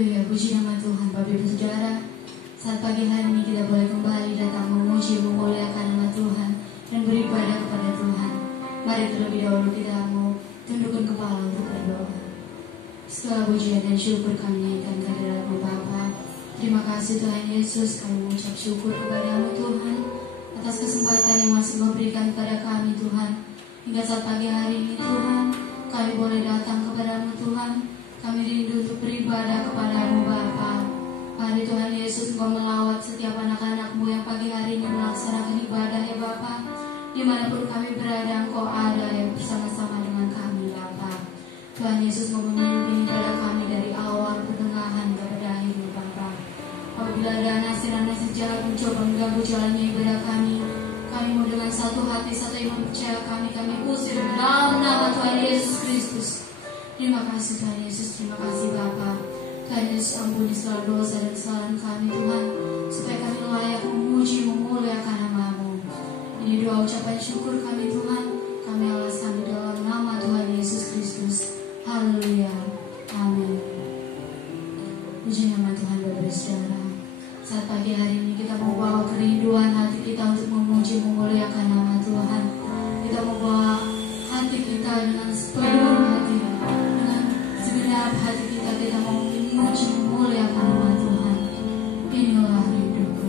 Haleluya, puji nama Tuhan. Bapak Ibu Saudara, saat pagi hari ini kita boleh kembali datang memuji, memuliakan nama Tuhan dan beribadah kepada Tuhan. Mari terlebih dahulu kita mau tundukkan kepala untuk berdoa. Segala pujian dan syukur kami naikkan kehadirat-Mu Bapa. Terima kasih Tuhan Yesus, kami mengucap syukur kepada-Mu Tuhan atas kesempatan yang masih Kau berikan kepada kami Tuhan. Hingga saat pagi hari ini Tuhan, kami boleh datang kepada-Mu Tuhan. Kami rindu untuk beribadah kepada-Mu Bapa. Mari Tuhan Yesus, Engkau melawat setiap anak-anak-Mu yang pagi hari ini melaksanakan ibadah ya Bapa. Dimanapun kami berada, Engkau ada yang bersama-sama dengan kami Bapa. Tuhan Yesus mau memimpin ibadah kami dari awal pertengahan kepada akhir Bapa. Apabila ada nasi-nasi jahat mencoba mengganggu jalannya ibadah kami mau dengan satu hati, satu iman percaya kami usir dalam nama Tuhan Yesus Kristus. Terima kasih Tuhan Yesus, terima kasih Bapa. Tuhan Yesus, ampuni segala dosa dan kesalahan kami Tuhan, supaya kami layak memuji, memuliakan nama-Mu. Ini doa ucapan syukur kami Tuhan, kami alaskan di dalam nama Tuhan Yesus Kristus. Haleluya, amin. Puji nama Tuhan Bapak Saudara. Saat pagi hari ini kita mau bawa kerinduan hati kita untuk memuji, memuliakan nama Tuhan. Kita mau bawa hati kita dengan sepenuh hati, dengan segenap hati kita mau memuji, memuliakan nama Tuhan. Inilah rinduku.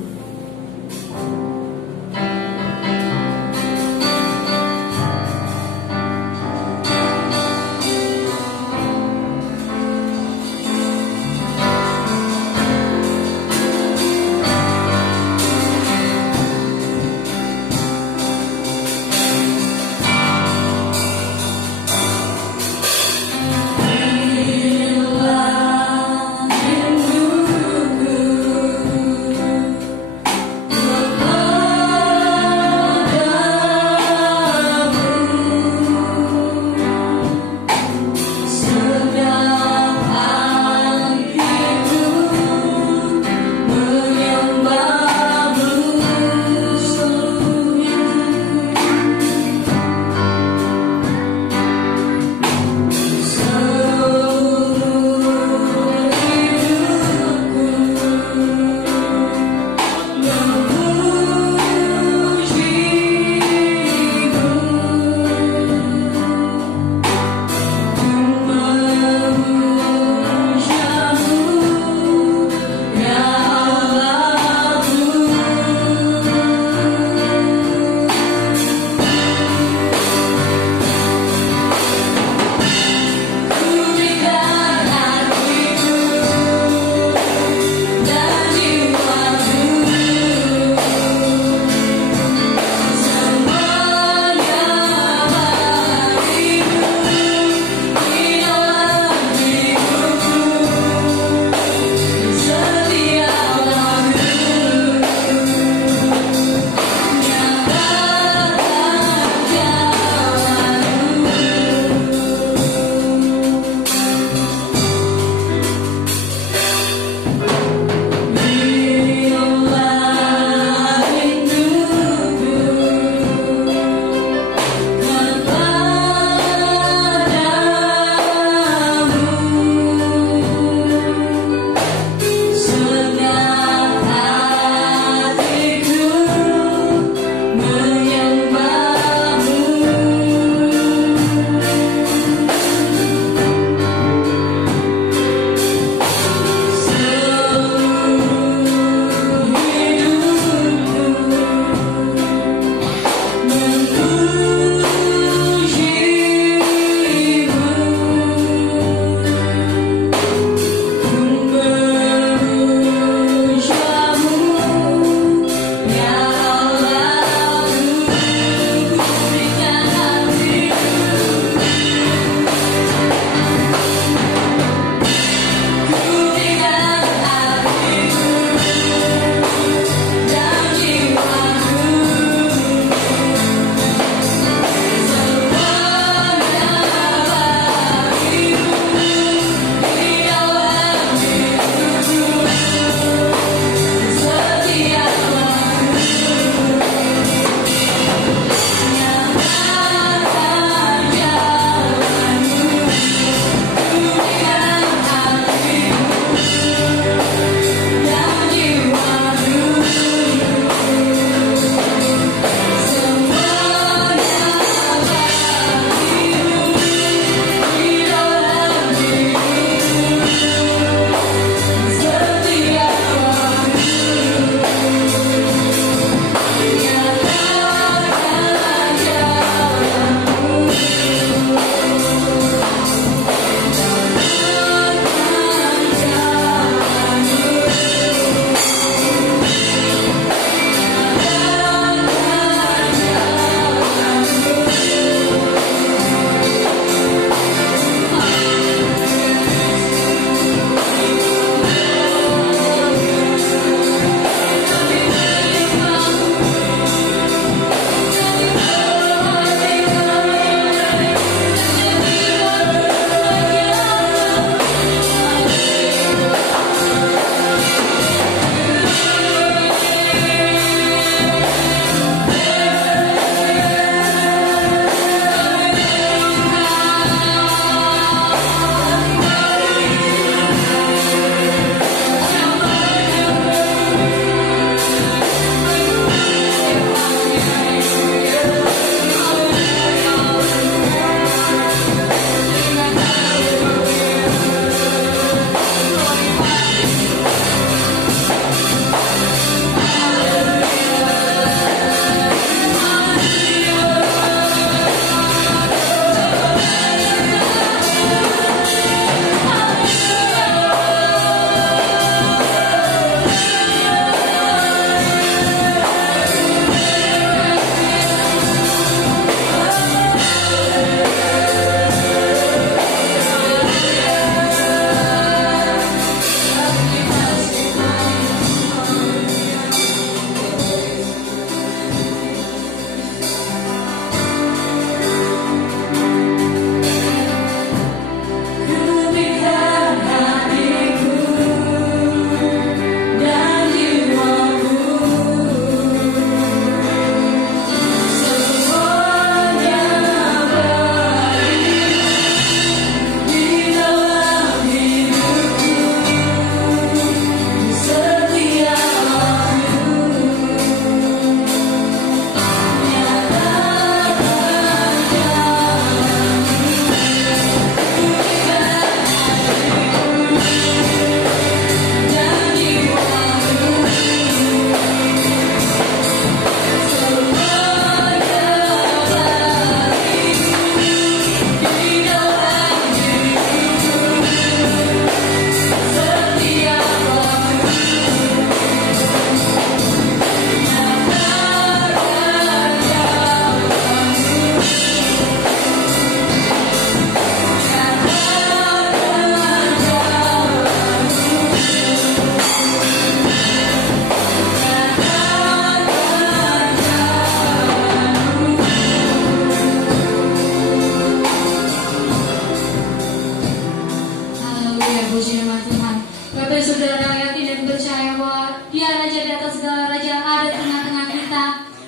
Bapak Saudara yakin dan percaya bahwa Dia Raja di atas segala raja, ada di tengah-tengah kita,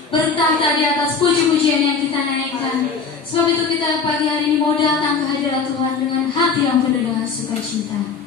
bertahta di atas puji-pujian yang kita naikkan. Sebab itu kita pagi hari ini mau datang ke hadirat Tuhan dengan hati yang penuh dengan sukacita.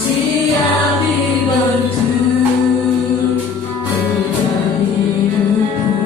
Siap dibantu terjadi hidupku.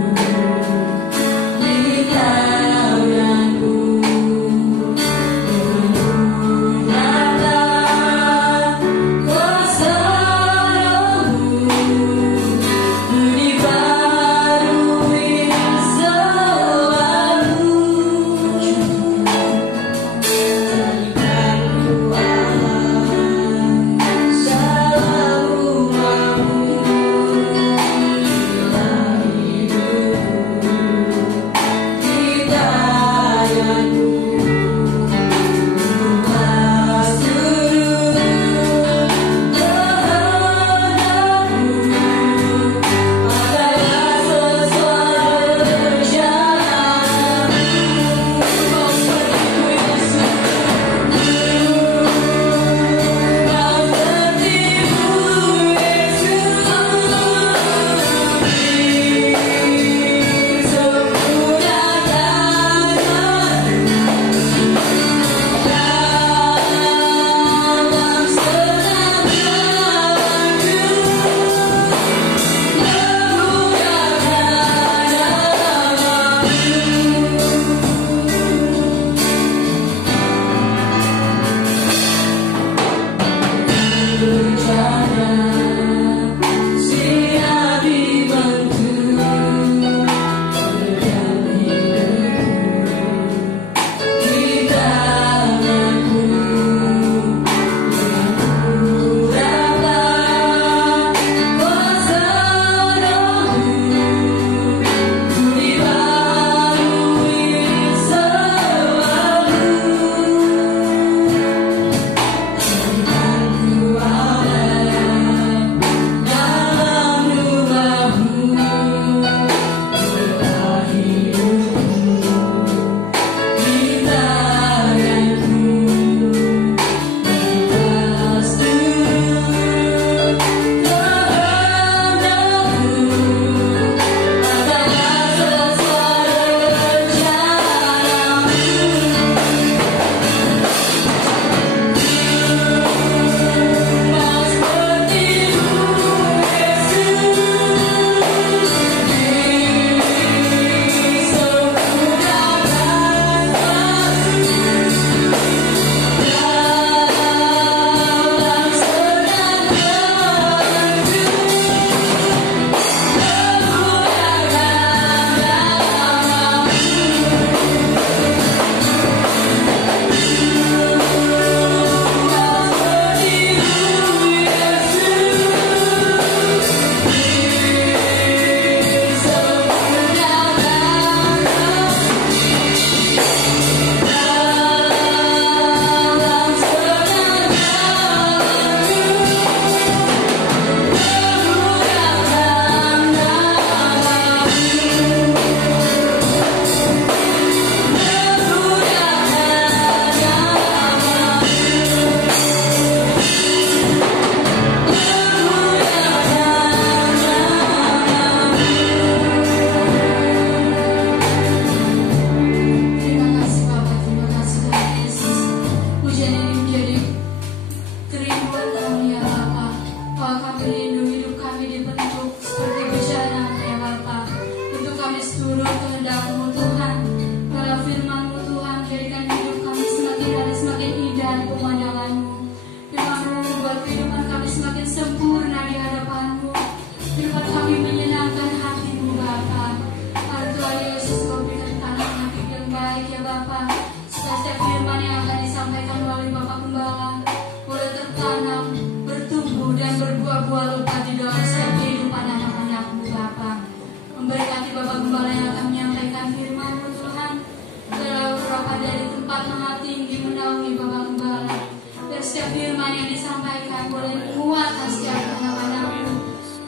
setiap firman yang disampaikan boleh menguatkan setiap anak-anakmu,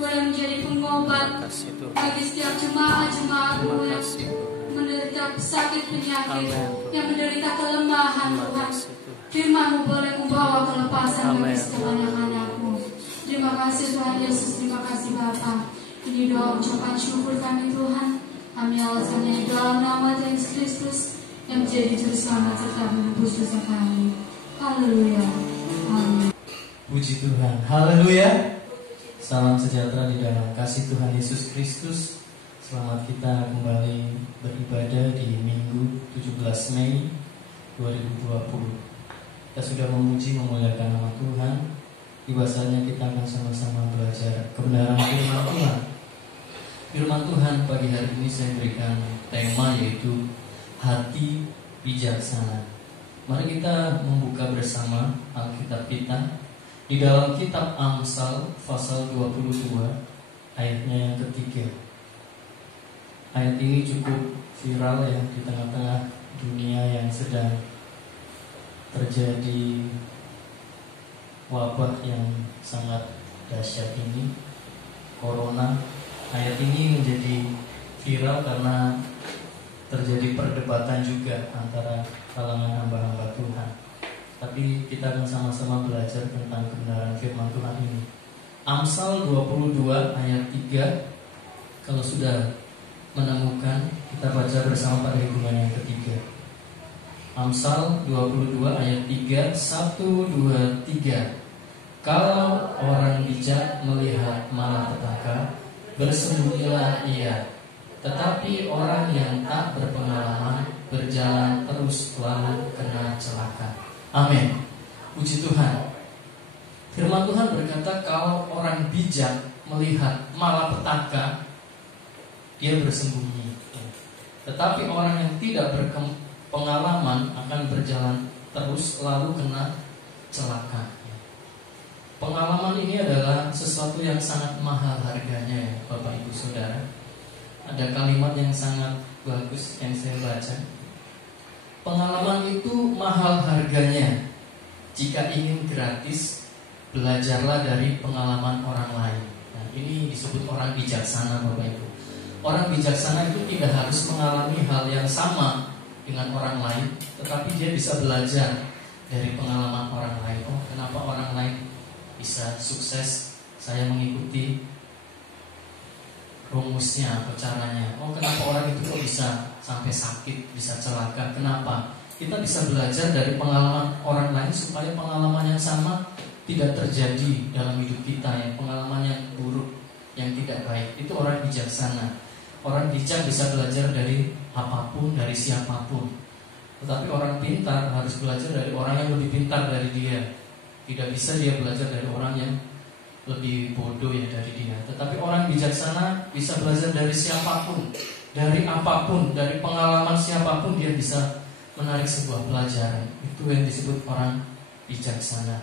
boleh menjadi pengobat bagi setiap jemaat-jemaatmu yang menderita sakit penyakit, yang menderita kelemahan Tuhan. Firman-Mu boleh membawa kelepasan bagi setiap anak-anak-Mu. Terima kasih Tuhan Yesus, terima kasih Bapa. Ini doa ucapan syukur kami Tuhan. Kami alasannya di dalam nama Tuhan Yesus Kristus yang menjadi juru selamat serta menebus dosa kami. Haleluya. Amin. Puji Tuhan. Haleluya. Salam sejahtera di dalam kasih Tuhan Yesus Kristus. Selamat kita kembali beribadah di Minggu 17 Mei 2020. Kita sudah memuji memuliakan nama Tuhan. Bahasanya kita akan sama-sama belajar kebenaran firman Tuhan. Firman Tuhan pagi hari ini saya berikan tema yaitu hati bijaksana. Mari kita membuka bersama Alkitab kita di dalam kitab Amsal pasal 22 ayatnya yang ketiga. Ayat ini cukup viral ya di tengah-tengah dunia yang sedang terjadi wabah yang sangat dahsyat ini, Corona. Ayat ini menjadi viral karena terjadi perdebatan juga antara kalangan hamba-hamba Tuhan. Tapi kita akan sama-sama belajar tentang kebenaran firman Tuhan ini. Amsal 22 ayat 3. Kalau sudah menemukan, kita baca bersama pada hitungan yang ketiga. Amsal 22 ayat 3, 1, 2, 3. Kalau orang bijak melihat malapetaka, bersembunyilah ia. Tetapi orang yang tak berpengalaman berjalan terus lalu kena celaka. Amin. Puji Tuhan. Firman Tuhan berkata, kalau orang bijak melihat malapetaka, dia bersembunyi. Tetapi orang yang tidak berpengalaman akan berjalan terus lalu kena celaka. Pengalaman ini adalah sesuatu yang sangat mahal harganya ya Bapak Ibu Saudara. Ada kalimat yang sangat bagus yang saya baca. Pengalaman itu mahal harganya. Jika ingin gratis, belajarlah dari pengalaman orang lain. Nah, ini disebut orang bijaksana Bapak Ibu. Orang bijaksana itu tidak harus mengalami hal yang sama dengan orang lain, tetapi dia bisa belajar dari pengalaman orang lain. Oh, kenapa orang lain bisa sukses, saya mengikuti rumusnya atau caranya. Oh, kenapa orang itu kok bisa sampai sakit, bisa celaka? Kenapa? Kita bisa belajar dari pengalaman orang lain supaya pengalaman yang sama tidak terjadi dalam hidup kita, yang pengalaman yang buruk, yang tidak baik. Itu orang bijaksana. Orang bijak bisa belajar dari apapun, dari siapapun. Tetapi orang pintar harus belajar dari orang yang lebih pintar dari dia. Tidak bisa dia belajar dari orang yang lebih bodoh ya dari dia. Tetapi orang bijaksana bisa belajar dari siapapun, dari apapun, dari pengalaman siapapun dia bisa menarik sebuah pelajaran. Itu yang disebut orang bijaksana.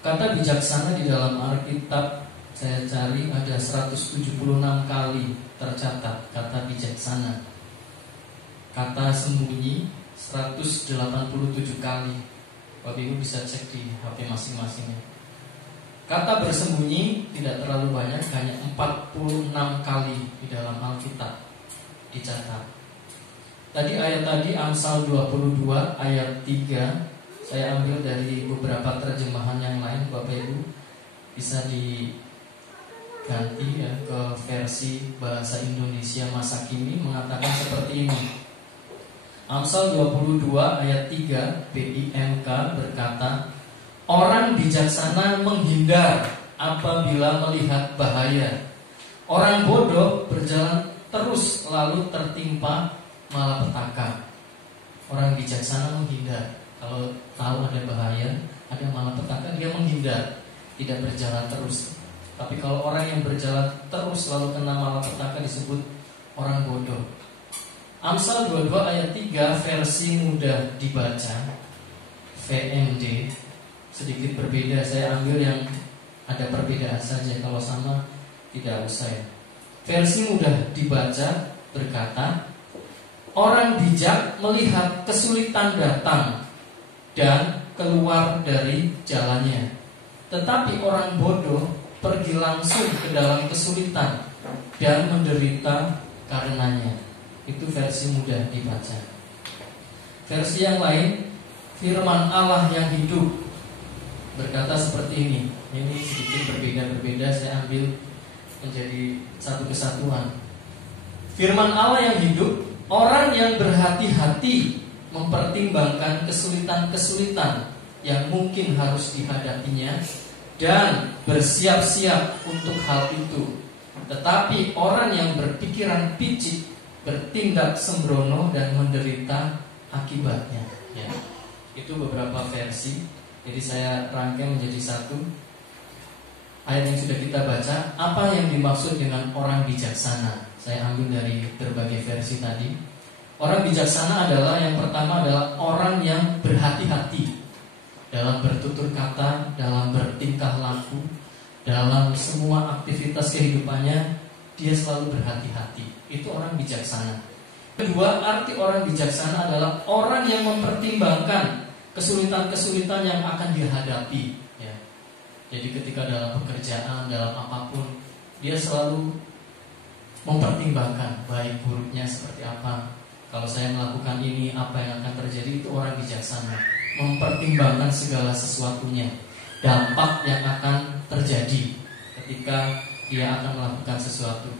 Kata bijaksana di dalam Alkitab saya cari ada 176 kali tercatat kata bijaksana. Kata sembunyi 187 kali. Bapak Ibu bisa cek di HP masing-masing. Kata bersembunyi tidak terlalu banyak, hanya 46 kali di dalam Alkitab dicatat. Ayat tadi Amsal 22 ayat 3 saya ambil dari beberapa terjemahan yang lain. Bapak Ibu bisa diganti ya ke versi bahasa Indonesia masa kini, mengatakan seperti ini. Amsal 22 ayat 3 BIMK berkata, orang bijaksana menghindar apabila melihat bahaya. Orang bodoh berjalan terus lalu tertimpa malapetaka. Orang bijaksana menghindar. Kalau tahu ada bahaya, ada malapetaka, dia menghindar, tidak berjalan terus. Tapi kalau orang yang berjalan terus lalu kena malapetaka disebut orang bodoh. Amsal 22 ayat 3 versi mudah dibaca, VMD, sedikit berbeda. Saya ambil yang ada perbedaan saja, kalau sama tidak usah ya. Versi mudah dibaca berkata, orang bijak melihat kesulitan datang dan keluar dari jalannya. Tetapi orang bodoh pergi langsung ke dalam kesulitan dan menderita karenanya. Itu versi mudah dibaca. Versi yang lain, firman Allah yang hidup berkata seperti ini. Ini sedikit berbeda-berbeda, saya ambil menjadi satu kesatuan. Firman Allah yang hidup, orang yang berhati-hati mempertimbangkan kesulitan-kesulitan yang mungkin harus dihadapinya dan bersiap-siap untuk hal itu. Tetapi orang yang berpikiran picik bertindak sembrono dan menderita akibatnya. Ya. Itu beberapa versi. Jadi saya rangkai menjadi satu. Ayat yang sudah kita baca, apa yang dimaksud dengan orang bijaksana? Saya ambil dari berbagai versi tadi. Orang bijaksana adalah, yang pertama adalah orang yang berhati-hati dalam bertutur kata, dalam bertingkah laku, dalam semua aktivitas kehidupannya. Dia selalu berhati-hati. Itu orang bijaksana. Kedua, arti orang bijaksana adalah orang yang mempertimbangkan kesulitan-kesulitan yang akan dihadapi. Ya. Jadi ketika dalam pekerjaan, dalam apapun, dia selalu mempertimbangkan baik buruknya seperti apa. Kalau saya melakukan ini, apa yang akan terjadi? Itu orang bijaksana. Mempertimbangkan segala sesuatunya, dampak yang akan terjadi ketika dia akan melakukan sesuatu.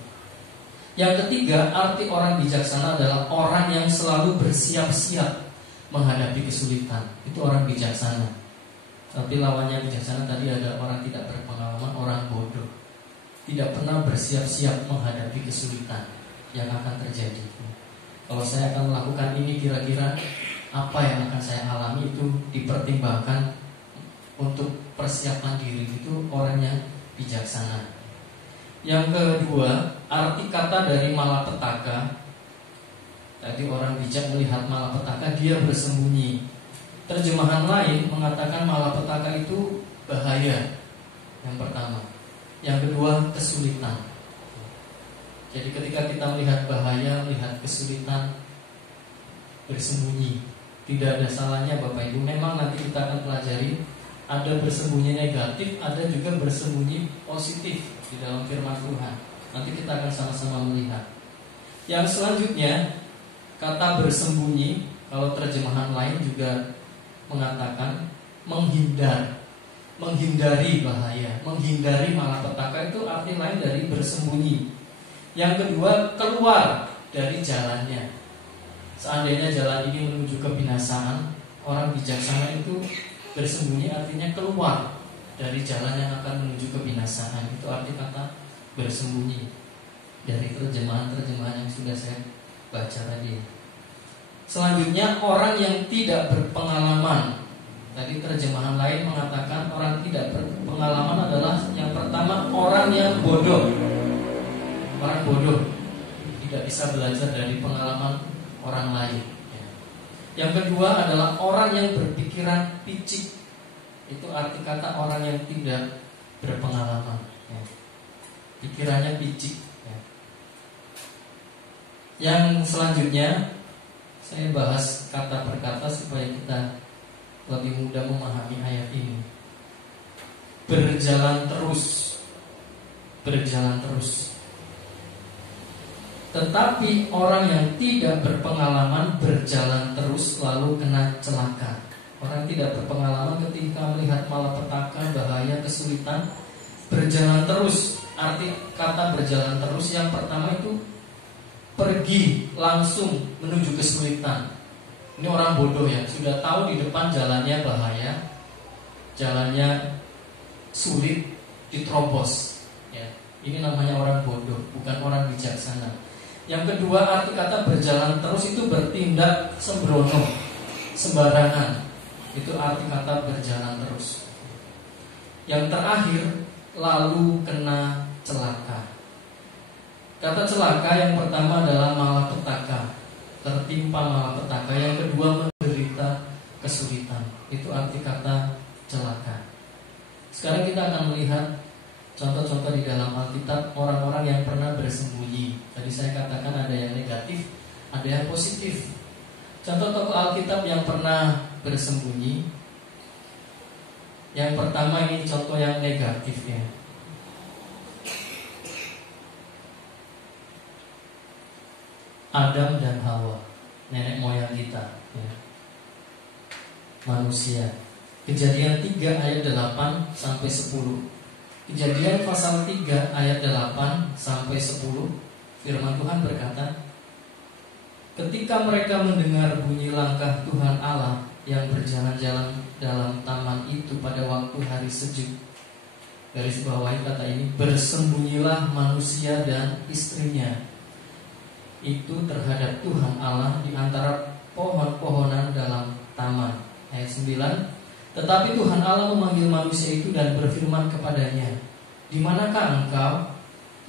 Yang ketiga, arti orang bijaksana adalah orang yang selalu bersiap-siap menghadapi kesulitan. Itu orang bijaksana. Tapi lawannya bijaksana tadi ada orang tidak berpengalaman, orang bodoh. Tidak pernah bersiap-siap menghadapi kesulitan yang akan terjadi. Kalau saya akan melakukan ini, kira-kira apa yang akan saya alami, itu dipertimbangkan untuk persiapan diri. Itu orang yang bijaksana. Yang kedua, arti kata dari malapetaka. Tadi orang bijak melihat malapetaka, dia bersembunyi. Terjemahan lain mengatakan malapetaka itu bahaya. Yang pertama. Yang kedua, kesulitan. Jadi ketika kita melihat bahaya, melihat kesulitan, bersembunyi. Tidak ada salahnya Bapak Ibu. Memang nanti kita akan pelajari, ada bersembunyi negatif, ada juga bersembunyi positif di dalam firman Tuhan. Nanti kita akan sama-sama melihat. Yang selanjutnya, kata bersembunyi, kalau terjemahan lain juga mengatakan menghindar, menghindari bahaya, menghindari malapetaka. Itu arti lain dari bersembunyi. Yang kedua, keluar dari jalannya. Seandainya jalan ini menuju kebinasaan, orang bijaksana itu bersembunyi, artinya keluar dari jalan yang akan menuju kebinasaan. Itu arti kata bersembunyi dari terjemahan-terjemahan yang sudah saya baca tadi. Selanjutnya, orang yang tidak berpengalaman. Tadi terjemahan lain mengatakan orang tidak berpengalaman adalah yang pertama, orang yang bodoh. Orang bodoh tidak bisa belajar dari pengalaman orang lain. Yang kedua adalah orang yang berpikiran picik. Itu arti kata orang yang tidak berpengalaman. Pikirannya picik. Yang selanjutnya, saya bahas kata per kata supaya kita lebih mudah memahami ayat ini. Berjalan terus. Berjalan terus. Tetapi orang yang tidak berpengalaman berjalan terus lalu kena celaka. Orang tidak berpengalaman ketika melihat malapetaka, bahaya, kesulitan, berjalan terus. Arti kata berjalan terus yang pertama itu pergi langsung menuju kesulitan. Ini orang bodoh ya, sudah tahu di depan jalannya bahaya, jalannya sulit, diterobos. Ya, ini namanya orang bodoh, bukan orang bijaksana. Yang kedua, arti kata berjalan terus itu bertindak sembrono, sembarangan. Itu arti kata berjalan terus. Yang terakhir, lalu kena celaka. Kata celaka yang pertama adalah malapetaka, tertimpa malapetaka. Yang kedua, menderita kesulitan. Itu arti kata celaka. Sekarang kita akan melihat contoh-contoh di dalam Alkitab orang-orang yang pernah bersembunyi. Tadi saya katakan ada yang negatif, ada yang positif. Contoh tokoh Alkitab yang pernah bersembunyi, Yang pertama ini contoh yang negatifnya. Adam dan Hawa, nenek moyang kita, ya. Manusia. Kejadian 3 ayat 8 sampai 10. Kejadian pasal 3 ayat 8 sampai 10. Firman Tuhan berkata, ketika mereka mendengar bunyi langkah Tuhan Allah yang berjalan-jalan dalam taman itu pada waktu hari sejuk. Garis bawahi kata ini, bersembunyilah manusia dan istrinya itu terhadap Tuhan Allah di antara pohon-pohonan dalam taman. Ayat 9. Tetapi Tuhan Allah memanggil manusia itu dan berfirman kepadanya, di manakah engkau?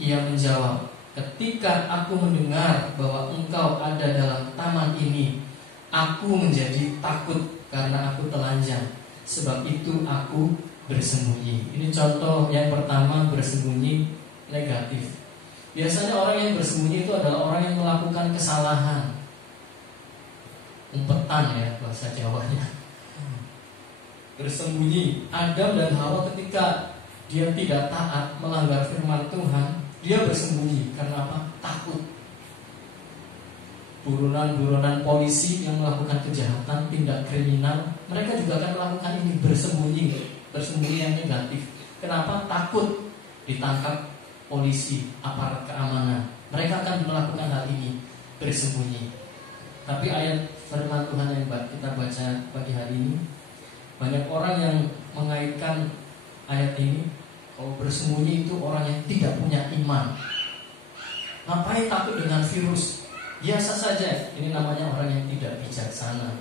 Ia menjawab, ketika aku mendengar bahwa engkau ada dalam taman ini, aku menjadi takut karena aku telanjang. Sebab itu aku bersembunyi. Ini contoh yang pertama, bersembunyi negatif. Biasanya orang yang bersembunyi itu adalah orang yang melakukan kesalahan. Umpetan ya bahasa Jawanya. Bersembunyi. Adam dan Hawa ketika dia tidak taat, melanggar firman Tuhan, dia bersembunyi. Karena apa? Takut. Buronan-buronan polisi yang melakukan kejahatan, tindak kriminal, mereka juga akan melakukan ini, bersembunyi. Bersembunyi yang negatif. Kenapa? Takut ditangkap polisi, aparat keamanan. Mereka akan melakukan hal ini, bersembunyi. Tapi ayat firman Tuhan yang kita baca pagi hari ini, banyak orang yang mengaitkan ayat ini, kalau bersembunyi itu orang yang tidak punya iman. Ngapain takut dengan virus? Biasa saja. Ini namanya orang yang tidak bijaksana.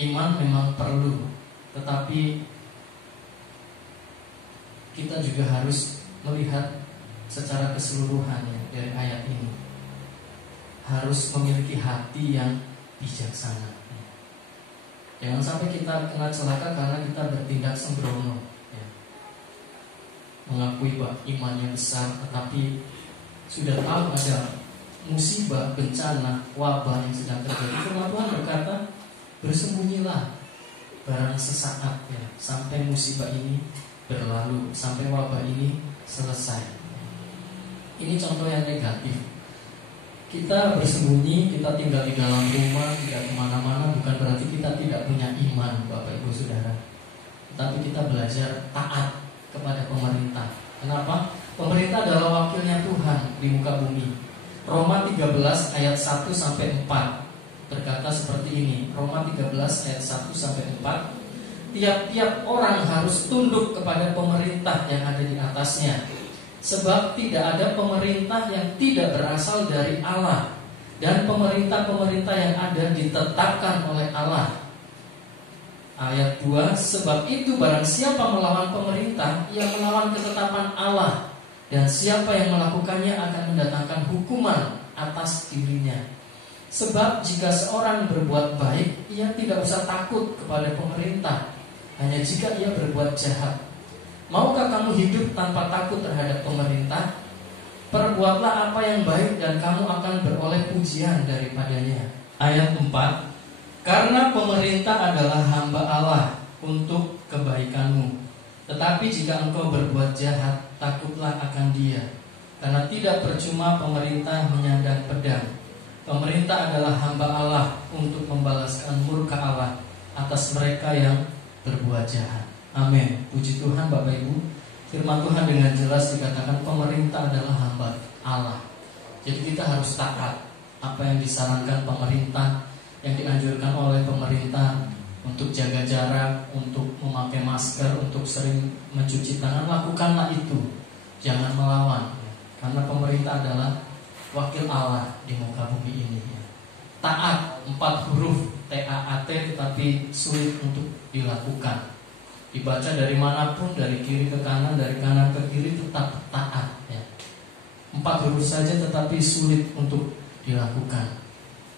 Iman memang perlu, tetapi kita juga harus melihat secara keseluruhan ya, dari ayat ini. Harus memiliki hati yang bijaksana. Jangan sampai kita kena celaka karena kita bertindak sembrono ya. Mengakui bahwa imannya besar, tetapi sudah tahu ada musibah, bencana, wabah yang sedang terjadi. Firman Tuhan berkata, bersembunyilah barang sesaat ya, sampai musibah ini berlalu, sampai wabah ini selesai. Ini contoh yang negatif. Kita bersembunyi, kita tinggal di dalam rumah, tidak kemana-mana, bukan berarti kita tidak punya iman, Bapak Ibu Saudara. Tetapi kita belajar taat kepada pemerintah. Kenapa? Pemerintah adalah wakilnya Tuhan di muka bumi. Roma 13 ayat 1 sampai 4 berkata seperti ini. Roma 13 ayat 1 sampai 4. Tiap-tiap orang harus tunduk kepada pemerintah yang ada di atasnya. Sebab tidak ada pemerintah yang tidak berasal dari Allah, dan pemerintah-pemerintah yang ada ditetapkan oleh Allah. Ayat 2, sebab itu barang siapa melawan pemerintah, ia melawan ketetapan Allah, dan siapa yang melakukannya akan mendatangkan hukuman atas dirinya. Sebab jika seorang berbuat baik, ia tidak usah takut kepada pemerintah, hanya jika ia berbuat jahat. Maukah kamu hidup tanpa takut terhadap pemerintah? Perbuatlah apa yang baik dan kamu akan beroleh pujian daripadanya. Ayat 4, karena pemerintah adalah hamba Allah untuk kebaikanmu. Tetapi jika engkau berbuat jahat, takutlah akan dia. Karena tidak percuma pemerintah menyandang pedang. Pemerintah adalah hamba Allah untuk membalaskan murka Allah atas mereka yang berbuat jahat. Amin. Puji Tuhan Bapak Ibu. Firman Tuhan dengan jelas dikatakan pemerintah adalah hamba Allah. Jadi kita harus taat apa yang disarankan pemerintah, yang dianjurkan oleh pemerintah untuk jaga jarak, untuk memakai masker, untuk sering mencuci tangan. Lakukanlah itu. Jangan melawan. Karena pemerintah adalah wakil Allah di muka bumi ini. Taat, 4 huruf TAAT, tetapi sulit untuk dilakukan. Dibaca dari manapun, dari kiri ke kanan, dari kanan ke kiri, tetap taat ya. 4 huruf saja tetapi sulit untuk dilakukan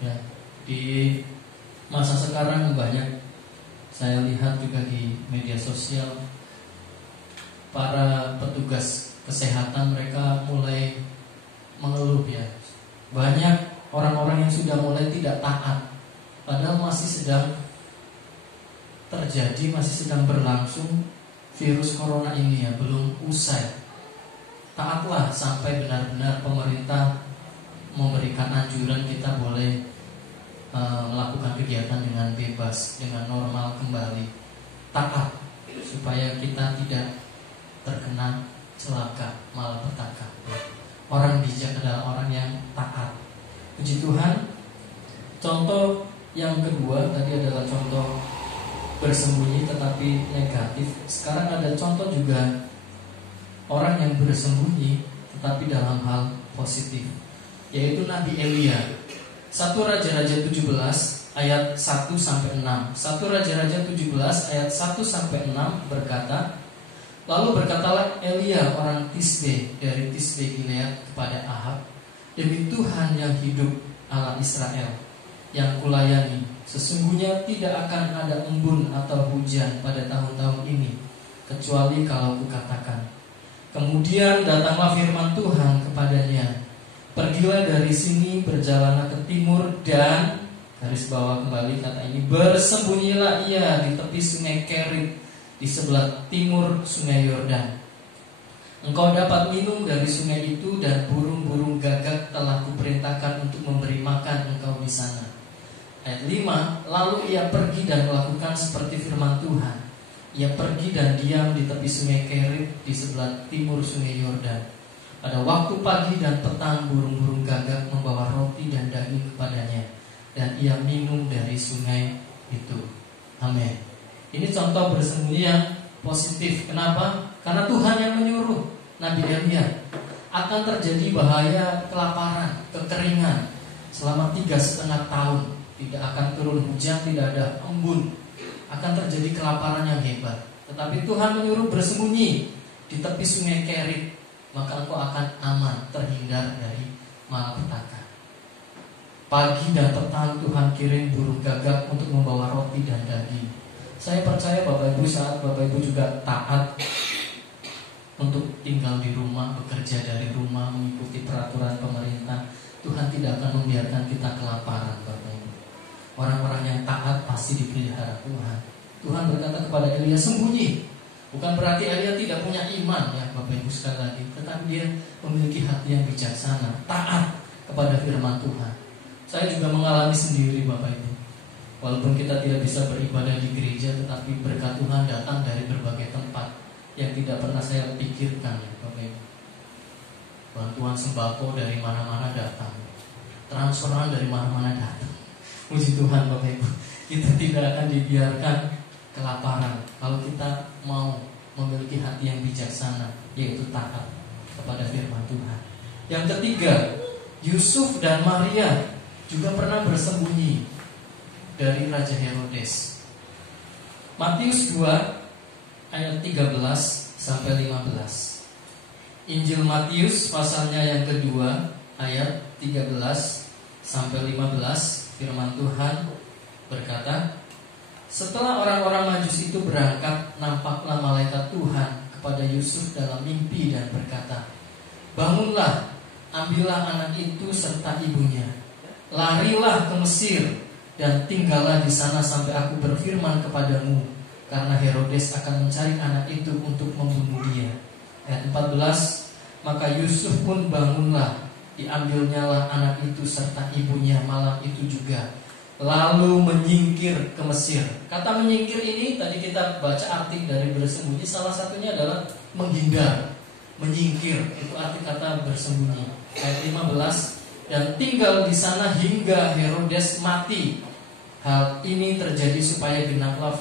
ya. Di masa sekarang banyak saya lihat juga di media sosial, para petugas kesehatan mereka mulai mengeluh ya. Banyak orang-orang yang sudah mulai tidak taat, padahal masih sedang terjadi, masih sedang berlangsung virus corona ini ya, belum usai. Taatlah sampai benar-benar pemerintah memberikan anjuran kita boleh melakukan kegiatan dengan bebas, dengan normal kembali. Taat supaya kita tidak terkena celaka, malapetaka. Orang bijak adalah orang yang taat. Puji Tuhan. Contoh yang kedua tadi adalah contoh bersembunyi tetapi negatif. Sekarang ada contoh juga orang yang bersembunyi tetapi dalam hal positif, yaitu Nabi Elia. 1 Raja-Raja 17 ayat 1-6. 1 Raja-Raja 17 ayat 1-6 berkata, lalu berkatalah Elia orang Tisbe dari Tisbe Gilead kepada Ahab, demi Tuhan yang hidup Allah Israel yang kulayani, sesungguhnya tidak akan ada embun atau hujan pada tahun-tahun ini, kecuali kalau kukatakan. Kemudian datanglah firman Tuhan kepadanya, pergilah dari sini, berjalanlah ke timur dan, garis bawah kembali kata ini, bersembunyilah ia di tepi sungai Kerit, di sebelah timur sungai Yordan. Engkau dapat minum dari sungai itu, dan burung-burung gagak telah kuperintahkan untuk memberi makan engkau di sana. Ayat 5, lalu ia pergi dan melakukan seperti firman Tuhan. Ia pergi dan diam di tepi sungai Kerit di sebelah timur sungai Yordan. Pada waktu pagi dan petang burung-burung gagak membawa roti dan daging kepadanya, dan ia minum dari sungai itu. Amin. Ini contoh bersembunyi yang positif. Kenapa? Karena Tuhan yang menyuruh Nabi Elia. Akan terjadi bahaya kelaparan, kekeringan selama 3,5 tahun. Tidak akan turun hujan, tidak ada embun. Akan terjadi kelaparan yang hebat. Tetapi Tuhan menyuruh bersembunyi di tepi sungai Kerit, maka engkau akan aman, terhindar dari malapetaka. Pagi dan petang Tuhan kirim burung gagak untuk membawa roti dan daging. Saya percaya Bapak Ibu, saat Bapak Ibu juga taat untuk tinggal di rumah, bekerja dari rumah, mengikuti peraturan pemerintah, Tuhan tidak akan membiarkan kita kelaparan, Bapak Ibu. Orang-orang yang taat pasti dipelihara Tuhan. Tuhan berkata kepada Elia, sembunyi. Bukan berarti Elia tidak punya iman ya Bapak Ibu sekali lagi, tetapi dia memiliki hati yang bijaksana, taat kepada firman Tuhan. Saya juga mengalami sendiri Bapak Ibu. Walaupun kita tidak bisa beribadah di gereja, tetapi berkat Tuhan datang dari berbagai tempat yang tidak pernah saya pikirkan ya Bapak Ibu. Bantuan sembako dari mana-mana datang, transferan dari mana-mana datang. Puji Tuhan Bapak Ibu. Kita tidak akan dibiarkan kelaparan kalau kita mau memiliki hati yang bijaksana, yaitu taat kepada firman Tuhan. Yang ketiga, Yusuf dan Maria juga pernah bersembunyi dari Raja Herodes. Matius 2 ayat 13-15. Injil Matius pasalnya yang kedua ayat 13-15. Firman Tuhan berkata, setelah orang-orang Majus itu berangkat, nampaklah malaikat Tuhan kepada Yusuf dalam mimpi dan berkata, bangunlah, ambillah anak itu serta ibunya, larilah ke Mesir dan tinggallah di sana sampai aku berfirman kepadamu, karena Herodes akan mencari anak itu untuk membunuh dia. Ayat 14, maka Yusuf pun bangunlah, diambilnyalah anak itu serta ibunya malam itu juga, lalu menyingkir ke Mesir. Kata menyingkir ini tadi kita baca arti dari bersembunyi, salah satunya adalah menghindar. Menyingkir itu arti kata bersembunyi. Ayat 15, dan tinggal di sana hingga Herodes mati. Hal ini terjadi supaya genaplah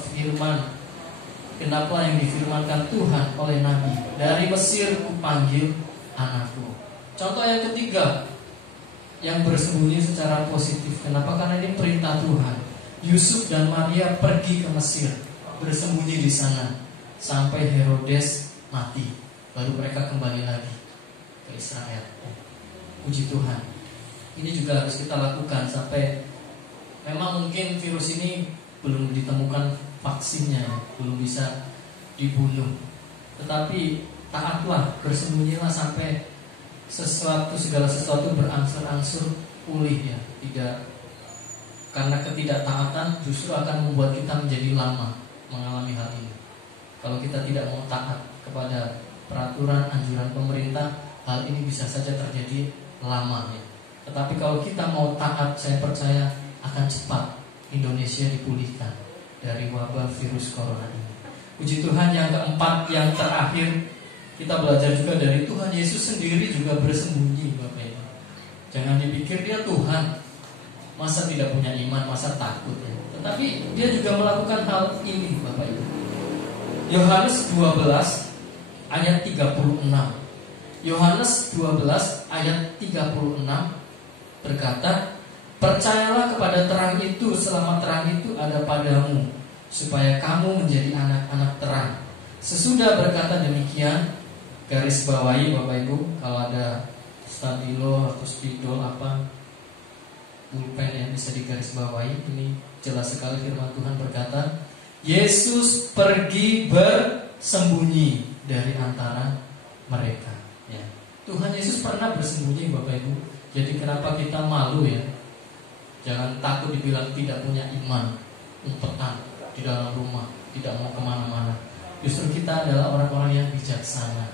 yang difirmankan Tuhan oleh Nabi, dari Mesir kupanggil anakku. Contoh yang ketiga yang bersembunyi secara positif. Kenapa? Karena ini perintah Tuhan. Yusuf dan Maria pergi ke Mesir, bersembunyi di sana sampai Herodes mati, baru mereka kembali lagi ke Israel. Puji Tuhan. Ini juga harus kita lakukan sampai memang mungkin virus ini belum ditemukan vaksinnya, belum bisa dibunuh. Tetapi taatlah, bersembunyilah sampai segala sesuatu berangsur-angsur pulih ya. Tidak, karena ketidaktaatan justru akan membuat kita menjadi mengalami hal ini. Kalau kita tidak mau taat kepada peraturan anjuran pemerintah, hal ini bisa saja terjadi lama ya. Tetapi kalau kita mau taat, saya percaya akan cepat Indonesia dipulihkan dari wabah virus corona ini. Puji Tuhan. Yang keempat, yang terakhir, kita belajar juga dari Tuhan Yesus sendiri juga bersembunyi, Bapak Ibu. Jangan dipikir dia Tuhan, masa tidak punya iman, masa takut ya. Tetapi dia juga melakukan hal ini, Bapak Ibu. Yohanes 12 ayat 36. Yohanes 12 ayat 36 berkata, "Percayalah kepada terang itu selama terang itu ada padamu, supaya kamu menjadi anak-anak terang." Sesudah berkata demikian, garis bawahi Bapak Ibu, kalau ada stabilo atau spidol pulpen yang bisa digaris bawahi, ini jelas sekali firman Tuhan berkata, Yesus pergi bersembunyi dari antara mereka ya. Tuhan Yesus pernah bersembunyi, Bapak Ibu. Jadi kenapa kita malu ya? Jangan takut dibilang tidak punya iman, umpetan di dalam rumah, tidak mau kemana-mana. Justru kita adalah orang-orang yang bijaksana.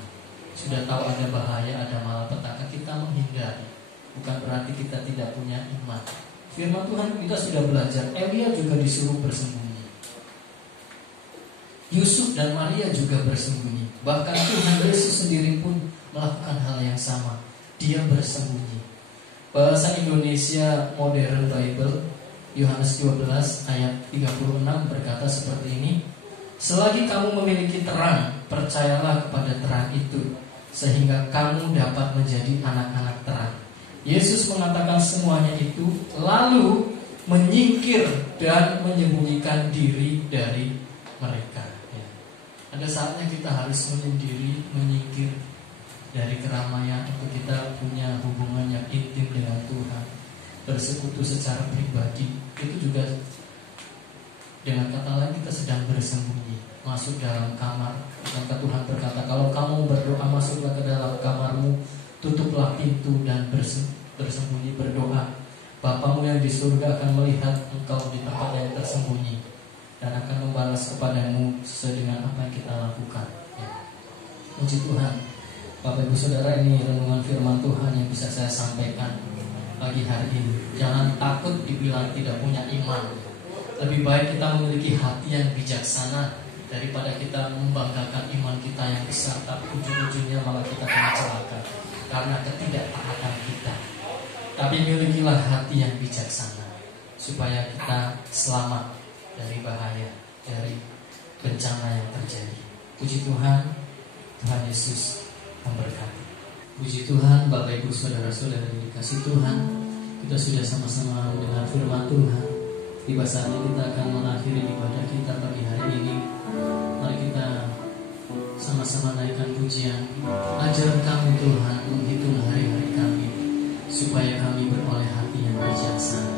Sudah tahu ada bahaya, ada malapetaka, kita menghindari. Bukan berarti kita tidak punya iman. Firman Tuhan kita sudah belajar, Elia juga disuruh bersembunyi. Yusuf dan Maria juga bersembunyi. Bahkan Tuhan Yesus sendiri pun melakukan hal yang sama. Dia bersembunyi. Bahasa Indonesia Modern Bible Yohanes 12 ayat 36 berkata seperti ini, "Selagi kamu memiliki terang, percayalah kepada terang itu, sehingga kamu dapat menjadi anak-anak terang." Yesus mengatakan semuanya itu, lalu menyingkir dan menyembunyikan diri dari mereka. Ada saatnya kita harus menyendiri, menyingkir dari keramaian untuk kita punya hubungan yang intim dengan Tuhan, bersekutu secara pribadi. Itu juga dengan kata lain kita sedang bersembunyi, masuk dalam kamar. Maka Tuhan berkata, kalau kamu berdoa, masuklah ke dalam kamarmu, tutuplah pintu dan bersembunyi berdoa. Bapamu yang di surga akan melihat engkau di tempat yang tersembunyi dan akan membalas kepadamu sesuai dengan apa yang kita lakukan ya. Puji Tuhan. Bapak Ibu Saudara, ini renungan firman Tuhan yang bisa saya sampaikan pagi hari ini. Jangan takut dibilang tidak punya iman. Lebih baik kita memiliki hati yang bijaksana daripada kita membanggakan iman kita yang besar, tapi ujung-ujungnya malah kita kena celaka karena ketidaktaatan kita. Tapi milikilah hati yang bijaksana supaya kita selamat dari bahaya, dari bencana yang terjadi. Puji Tuhan, Tuhan Yesus memberkati. Puji Tuhan, Bapak Ibu Saudara-saudara yang dikasihi Tuhan, kita sudah sama-sama mendengar firman Tuhan. Tiba saatnya kita akan mengakhiri ibadah kita pagi hari ini. Mari kita sama-sama naikkan pujian. Ajar kami Tuhan menghitung hari-hari kami, supaya kami beroleh hati yang bijaksana.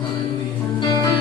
Haleluya. Tuhan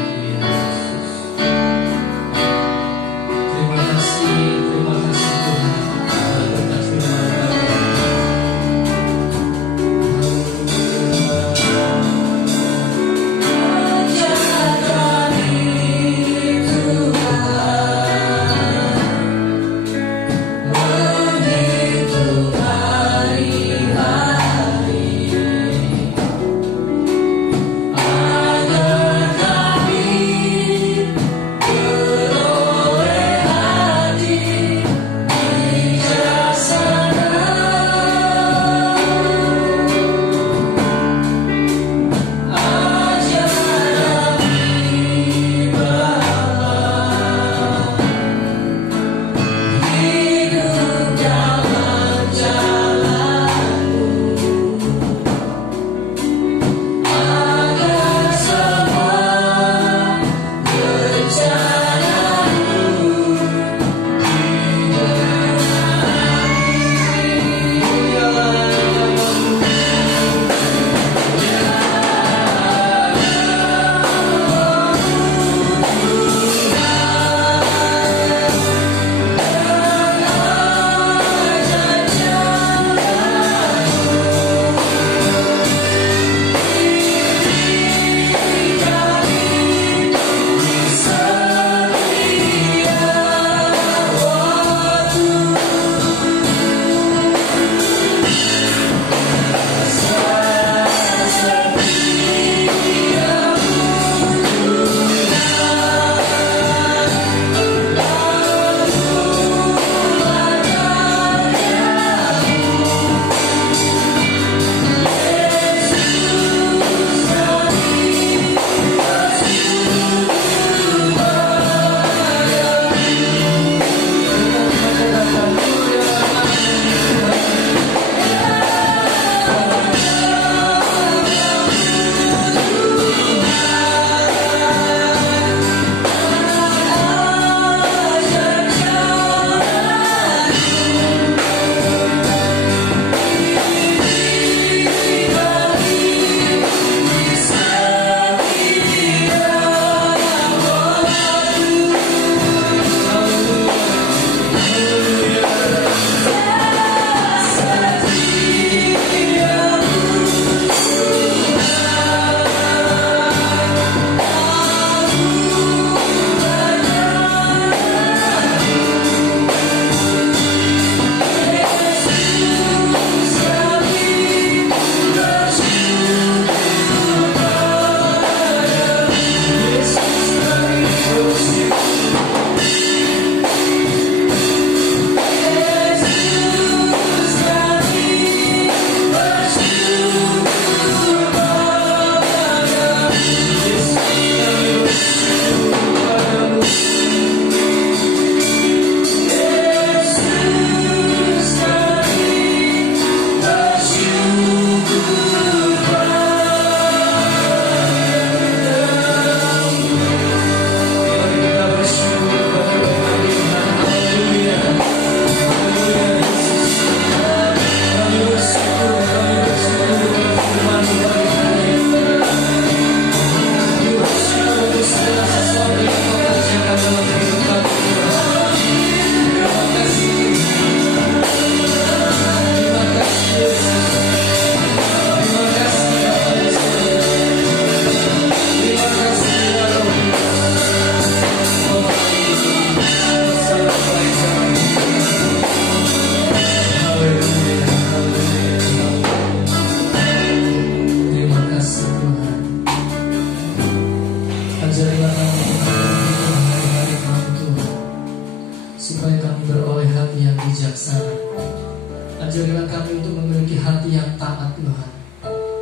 Ajarilah kami untuk memiliki hati yang taat Tuhan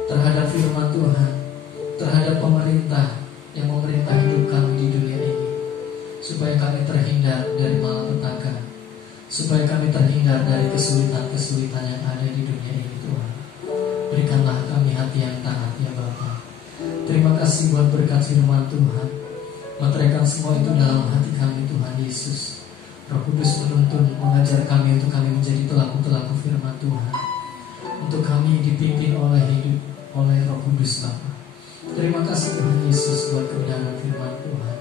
terhadap firman Tuhan, terhadap pemerintah yang memerintah hidup kami di dunia ini, supaya kami terhindar dari malapetaka, supaya kami terhindar dari kesulitan-kesulitan yang ada di dunia ini Tuhan. Berikanlah kami hati yang taat ya Bapa. Terima kasih buat berkat firman Tuhan. Meteraikan semua itu dalam hati kami Tuhan Yesus. Roh Kudus menuntun, mengajar kami untuk kami menjadi telaku-telaku firman Tuhan, untuk kami dipimpin oleh Roh Kudus Bapa. Terima kasih Tuhan Yesus buat kebenaran firman Tuhan.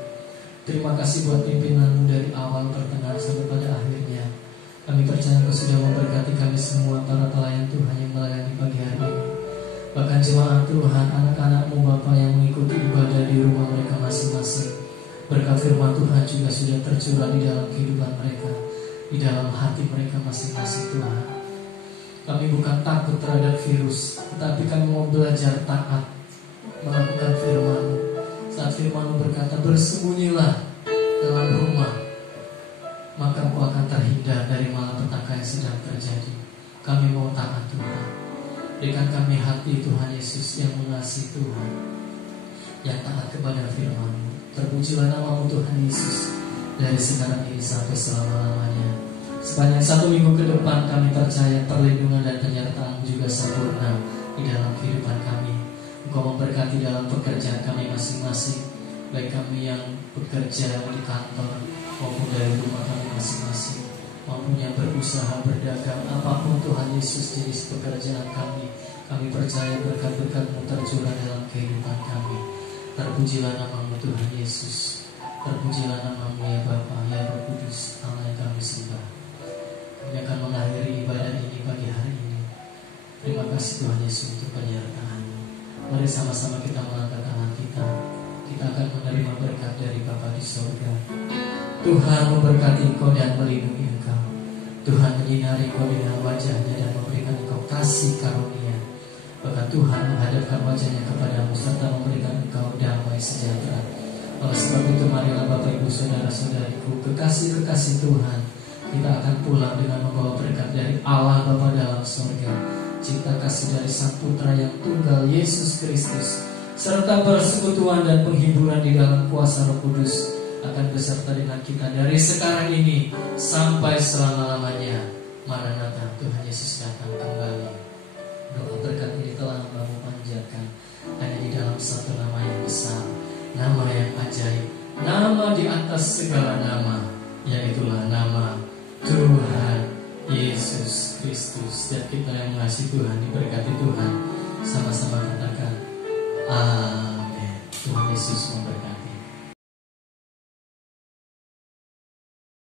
Terima kasih buat pimpinan-Mu dari awal, pertengahan sampai pada akhirnya. Kami percaya Engkau sudah memberkati kami semua, para pelayan Tuhan yang melayani pagi hari ini. Bahkan jemaat Tuhan, anak-anak-Mu Bapa yang mengikuti ibadah di rumah mereka masing-masing. Berkat firman Tuhan juga sudah tercurah di dalam kehidupan mereka, di dalam hati mereka masing-masing Tuhan. Kami bukan takut terhadap virus, tetapi kami mau belajar taat melakukan firman-Mu. Saat firman-Mu berkata, bersembunyilah dalam rumah, maka Engkau akan terhindar dari malapetaka yang sedang terjadi. Kami mau taat Tuhan. Berikan kami hati Tuhan Yesus yang mengasihi Tuhan, yang taat kepada firman-Mu. Terpujilah nama-Mu Tuhan Yesus, dari sekarang ini sampai selama-lamanya. Sepanjang 1 minggu ke depan kami percaya perlindungan dan penyertaan juga sempurna di dalam kehidupan kami. Engkau memberkati dalam pekerjaan kami masing-masing, baik kami yang bekerja di kantor maupun dari rumah kami masing-masing, maupun yang berusaha berdagang, apapun Tuhan Yesus jenis pekerjaan kami. Kami percaya berkat-berkat-Mu tercurah dalam kehidupan kami. Terpujilah nama-Mu Tuhan Yesus. Terpujilah nama-Mu ya Bapa, ya Roh Kudus, Allah yang kami sembah. Kami akan mengakhiri ibadah ini pagi hari ini. Terima kasih Tuhan Yesus untuk penyertaan-Mu. Mari sama-sama kita mengangkat tangan kita. Kita akan menerima berkat dari Bapa di surga. Tuhan memberkati engkau dan melindungi engkau. Tuhan menyinari engkau dengan wajah-Nya dan memberikan engkau kasih karunia. Bahkan Tuhan menghadapkan wajah-Nya kepadamu serta memberikan engkau damai sejahtera. Oleh sebab itu marilah Bapak Ibu Saudara-saudariku, kekasih-kekasih Tuhan, kita akan pulang dengan membawa berkat dari Allah Bapa dalam surga, cinta kasih dari Sang Putra yang tunggal Yesus Kristus, serta persekutuan dan penghiburan di dalam kuasa Roh Kudus akan beserta dengan kita dari sekarang ini sampai selama-lamanya. Maranatha, Tuhan Yesus datang kembali. Doa berkat ini telah Hamba-Mu panjatkan hanya di dalam satu nama yang besar, nama yang ajaib, nama di atas segala nama, yaitulah nama Tuhan Yesus Kristus. Dan kita yang mengasihi Tuhan, diberkati Tuhan, sama-sama katakan amin. Tuhan Yesus memberkati.